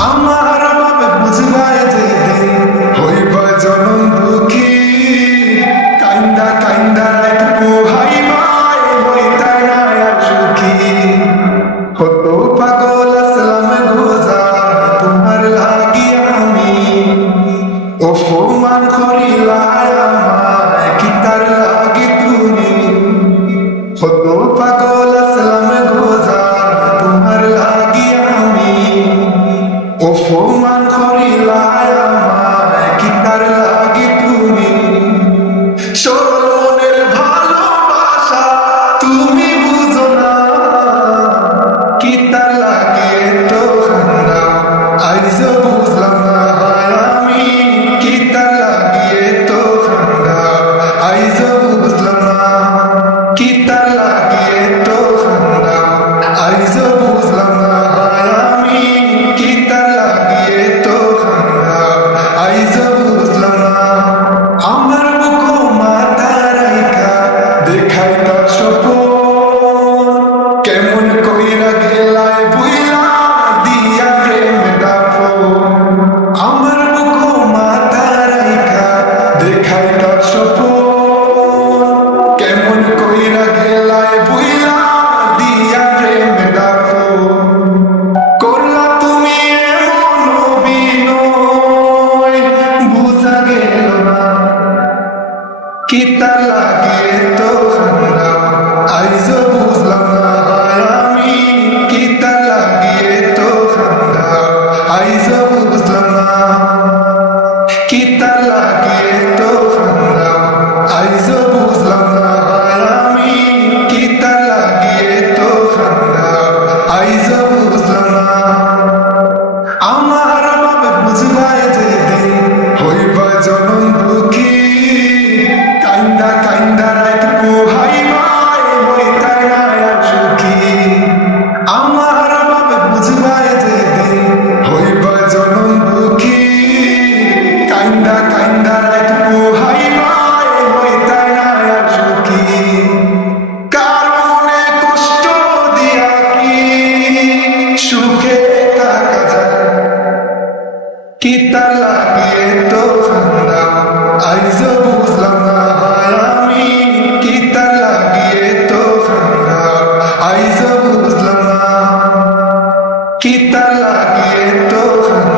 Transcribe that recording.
আমার বাপ বুঝবাই যেদিন হইবা জনম দুঃখী কাইন্দা কাইন্দা রাত পোহাইবাই হইতাই না আর সুখী কত পাগল আসলাম গোজা তোমার লাগি আমি অপমান করিলাই আমায় কি তার লাগি তুমি কত পাগল আসলাম গোজা তোমার লাগি আমি অপমান করিলাই আমায় কি তার লাগি তুমি সরলের ভালোবাসা তুমি বুঝো না কি তার লাগে তো খান্দা আইজ বুঝলাম না আমি কি তার লাগে তো খান্দা আইজ বুঝলাম না কি তার লাগে তো খান্দা আইজ বুঝলাম না আমি কি তার লাগে তো খান্দা আইজ বুঝলাম না আমার বুকো মাথা রাইখা দেখাই তার স্বপন কেমন কইরা গেলায় বুইলা দিয়া প্রেম দাফন আমার বুকো মাথা রাইখা দেখাই তার স্বপন কেমন কইরা গেলায় বুইলা দিয়া প্রেম দাফন করলা তুমি এমন অভিনয় বুঝা গেল না কি তার লাগে তো খান্দা আইজ বুঝলাম না আমি কি তার লাগে তো খান্দা আইজ বুঝলাম না কি তার লাগে তো খান্দা আইজ বুঝলাম না আমি কি তার লাগে তো খান্দা আইজ বুঝলাম না আমার বাপ বুঝবাই যেদিন হইবা জনম দুঃখী কাইন্দা কাইন্দা রাত পোহাইবাই হইতাই না আর সুখী আমার বাপ বুঝবাই যেদিন হইবা জনম দুঃখী কাইন্দা কাইন্দা রাত পোহাইবাই হইতাই না আর সুখী কারণে কষ্ট দিয়া কি সুখে থাকা যায় কি তার লাগে তো খান্দা আইজ বুঝলাম না আমি কি তার লাগে তো খান্দা আইজ বুঝলাম না কি তার লাগে তো খান্দা